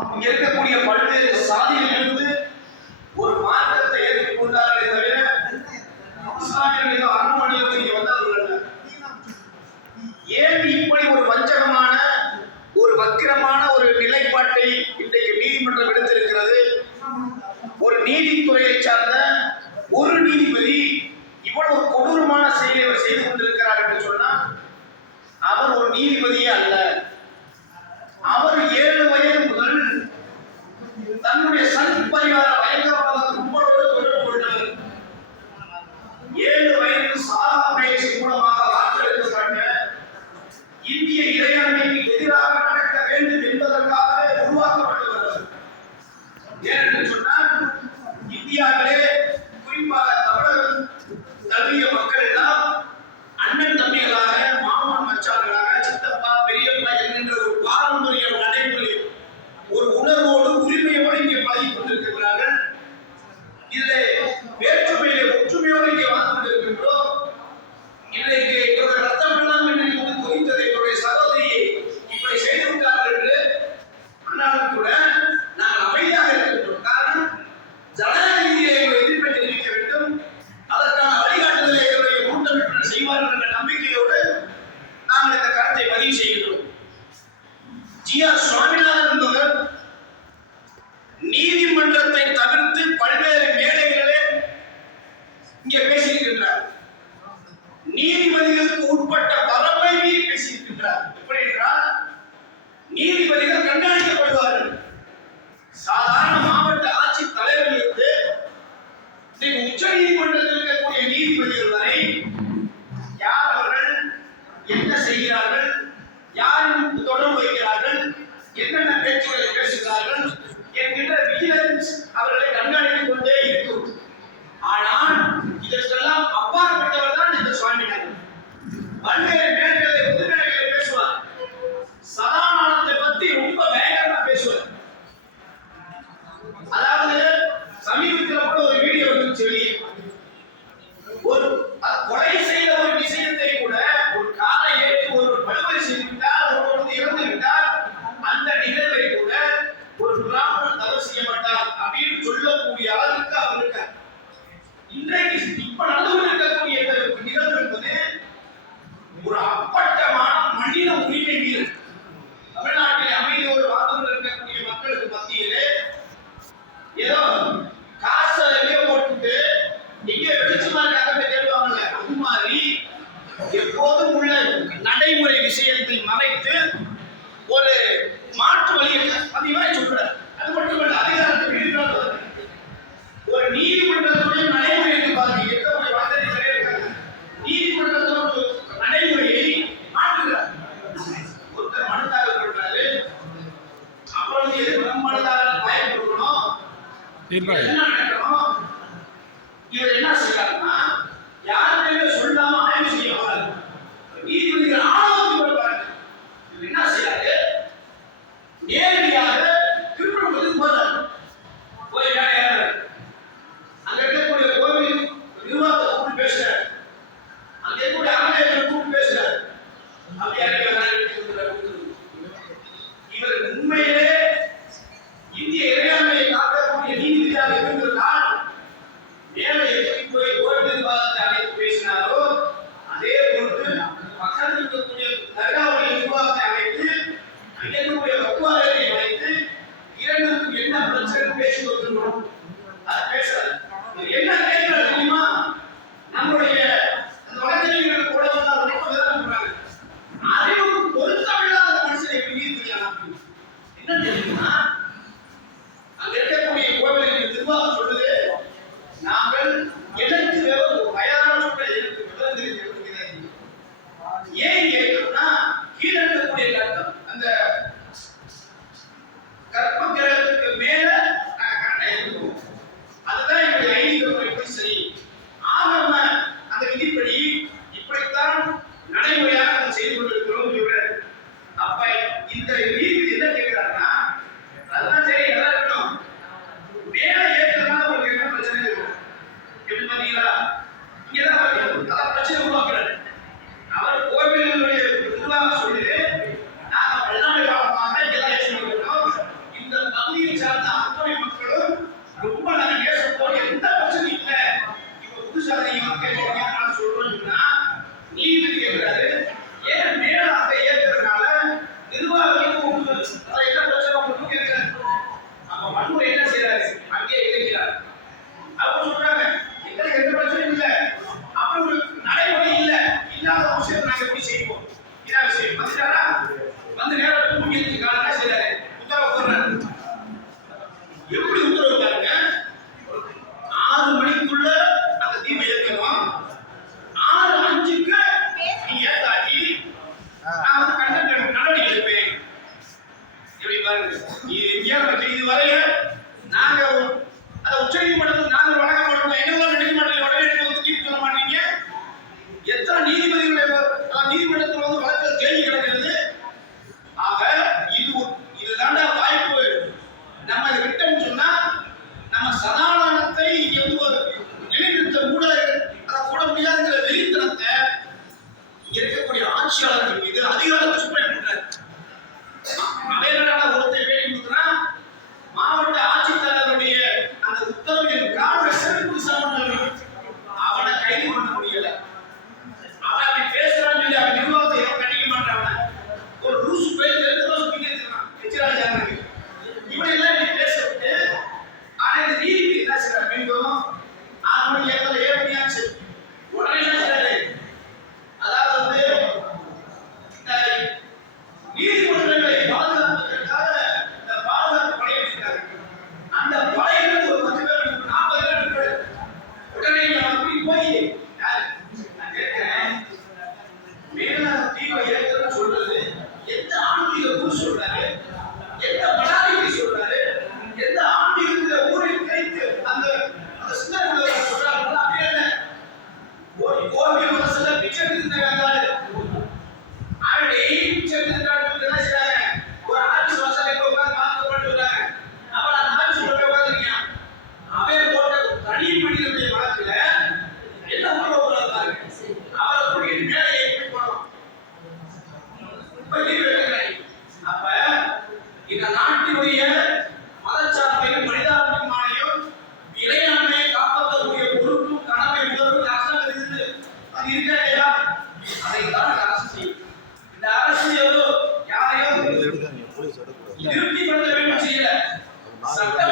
இங்க இருக்கக்கூடிய பல்வேறு சாதியிலிருந்து ஒரு மாற்றத்தை ஏற்றுக்கொண்டார்களே தவிர இஸ்லாமியர்கள் ஏதோ அரண்மனையில் இங்க வந்தவர்கள். ஏன் இப்படி ஒரு வஞ்சகமான ஒரு வக்கிரமான ஒரு நிலைப்பாட்டை இன்றைக்கு நீதிமன்றம் எடுத்திருக்கிறது? ஒரு நீதித்துறையை சார்ந்த ஒரு நீதிபதி இவ்வளவு கொடூரமான செயலை அவர் செய்து கொண்டிருக்கிறார் என்று சொன்னால் அவர் ஒரு நீதிபதியே அல்ல. அவர் 7 வயது முதல் தன்னுடைய சங் பரிவார பயங்கரவாத கும்பலோடு தொடர்பு கொண்டவர். 7 வயது சாரா பயிற்சி மூலமாக வாக்களிக்கப்பட்ட இந்திய இறையாண்மைக்கு எதிராக நடக்க வேண்டும் என்பதற்காக உருவாக்கப்பட்டவர். ஏனென்று சொன்னால் இந்தியாவிலே குறிப்பாக தமிழகம் தழுவிய மக்கள் எல்லாம் அண்ணன் தம்பிகளாக, மாமன் மச்சான்களாக, சித்தப்பா பெரியப்பா என்கின்ற ஒரு பாரம்பரிய நடைமுறை ஒரு உணர்வோடு உரிமையோடு இங்கே பழகிக் கொண்டிருக்கிறார்கள். இதிலே வேற்றுமையிலே ஒற்றுமையோடு இங்கே வாழ்ந்து கொண்டிருக்கின்றோம். இன்றைக்கு இவர்கள் ரத்தம் எல்லாம் என்று குறித்ததை இவருடைய சகோதரியை இப்படி செய்து விட்டார்கள் என்று ஆனாலும் கூட நாங்கள் அமைதியாக இருக்கின்றோம். காரணம், ஜனநாயகத்தை எதிர்ப்பை தெரிவிக்க வேண்டும், அதற்கான வழிகாட்டுதலை இவருடைய கூட்டமைப்பினர் செய்வார்கள் என்ற நம்பிக்கையோடு நாங்கள் இந்த கருத்தை பதிவு செய்கின்றோம். ஜி.ஆர். சுவாமிநாதன் என்பவர் நீதிமன்றத்தை தவிர்த்து பல்வேறு மேடைகளிலே இங்கே பேசியிருக்கின்றார். நீதிபதிகளுக்கு உட்பட்ட வரம்பை மீறி பேசியிருக்கின்றார். எப்படி என்றால், நீதிபதிகள் கண்காணிக்கப்படுவார்கள். சாதாரண மாவட்ட ஆட்சி தலைவர்களுக்கு உச்ச நீதிமன்றத்தில் இருக்கக்கூடிய நீதிபதிகள் வரை யார் அவர்கள், என்ன செய்கிறார்கள், யாரும் தொடர்பு வைக்கிறார்கள், என்னென்ன பேச்சுகளை பேசுகிறார்கள் என்கின்ற விஜிலன்ஸ் அவர்களை கண்காணித்துக் கொண்டே இருக்கும். ஆனால் இதற்கெல்லாம் அப்பாற்பட்டவர் தான் இந்த சுவாமிநாதன். பல்வேறு மேடைகளில் புதுமைகளை பேசுவார். சதானந்தத்தை பத்தி ரொம்ப பயங்கரமா பேசுவார். அதாவது சமீபத்தில் கூட ஒரு வீடியோ வந்துச்சு வெளியே. ஒரு கொலை செய்த ஒரு விஷயத்தை கூட ஒரு காலை ஏற்றி ஒரு படுகொலை செய்து விட்டால், ஒருவர் இறந்து விட்டால், அந்த நிகழ்வை கூட ஒரு பிராமணன் தவறு செய்யப்பட்டார் அப்படின்னு சொல்லக்கூடிய அளவுக்கு அவர் இருக்கார். இன்றைக்கு இப்ப நடந்து கொண்டிருக்கக்கூடிய நிகழ்வு என்பது ஒரு அப்பட்டமான மனித உரிமை மீறல். தமிழ்நாட்டில் அமைதியோடு வாழ்ந்து கொண்டிருக்கக்கூடிய மக்களுக்கு மத்தியிலே ஏதோ காசை போட்டுட்டு இங்கே வெளிச்சமா இருக்காங்க கேட்பாங்கல்ல, அது மாதிரி எப்போதும் உள்ள நடைமுறை விஷயத்தை மறைத்து ஒரு மாற்று வழியை அதிகமாக சொல்றார். அது மட்டுமல்ல, அதிகாரத்தை விடுதலை ஒரு நீதிமன்றத்துடைய நடைமுறையை பாருங்க, எத்தனை வார்த்தை இருக்காங்க. நீதிமன்றத்தோட நடைமுறையை மாற்றுகிறார். ஒருத்தர் மனு தாக்கல் பண்றாரு, அப்புறம் எது மனுதாரர் பயன் கொடுக்கணும், என்ன நடக்கணும், இவர் என்ன செய்யறாருன்னா யாருமே சொல்லாம ஆய்வு செய்ய வராது. நீதிபதிகள் ஆணவத்துக்கு வருவாங்க. இவர் என்ன செய்யறாரு, நேரடியாக திருப்பணத்துக்கு போறாரு. போய் வேலையாரு அங்க இருக்கக்கூடிய கோவில் நிர்வாகத்தை கூப்பிட்டு பேசுறாரு, அங்க இருக்கக்கூடிய அமைச்சரை கூப்பிட்டு பேசுறாரு. அப்படி இவர் உண்மையிலே இந்திய இறையாண்மையை காக்கக்கூடிய நீதிபதியாக இருந்திருந்தால் மேலே எப்படி போய் கோவில் நிர்வாகத்தை அழைத்து பேசினாரோ அதே போன்று பக்கத்தில் இருக்கக்கூடிய தர்காவுடைய நிர்வாகத்தை அழைத்து அங்கே இருக்கக்கூடிய வக்குவாரத்தை அழைத்து இரண்டுக்கும் என்ன பிரச்சனை பேசி வருகிறோம் அதை பேசுறாரு. என்ன கேட்கிறார் தெரியுமா? நம்முடைய அந்த வழக்கறிஞர்கள் கூட வந்து ரொம்ப விதம் பண்றாங்க. அறிவுக்கு பொருத்தமில்லாத மனுஷனை எப்படி நீதிபதியாக என்ன தெரியுமா? அங்க இருக்கக்கூடிய கோவிலுக்கு நிர்வாகம் சொல்லுது, நாங்கள் எனக்கு வயதான எனக்கு விவரம் தெரிவிக்கிறது. ஏன் கேட்கிறோம்னா, கீழே இருக்கக்கூடிய கட்டம் அந்த கற்ப கிரகத்துக்கு மேல கரெக்டா இருக்கும். அதுதான் எங்களுடைய ஐதீகப்படி சரி. ஆகம அந்த விதிப்படி இப்படித்தான் நடைமுறையாக நாம் செய்து கொண்டிருக்கிறோம் இவர். அப்ப இந்த நீதிபதி என்ன கேட்கிறாருன்னா, அதெல்லாம் சரி, நல்லா இருக்கணும், மேலே ஏற்றதுனால உங்களுக்கு என்ன பிரச்சனை இருக்கும் எப்படி பாத்தீங்களா? இங்கதான் அதான் பிரச்சனை உருவாக்குறாரு. அவர் கோவிலுடைய நிர்வாகம் சொல்லி நாங்க பல்லாண்டு காலமாக இங்கதான் ஏற்றி இந்த திருப்திப்படுத்த வேண்டும் செய்யல. சட்டம்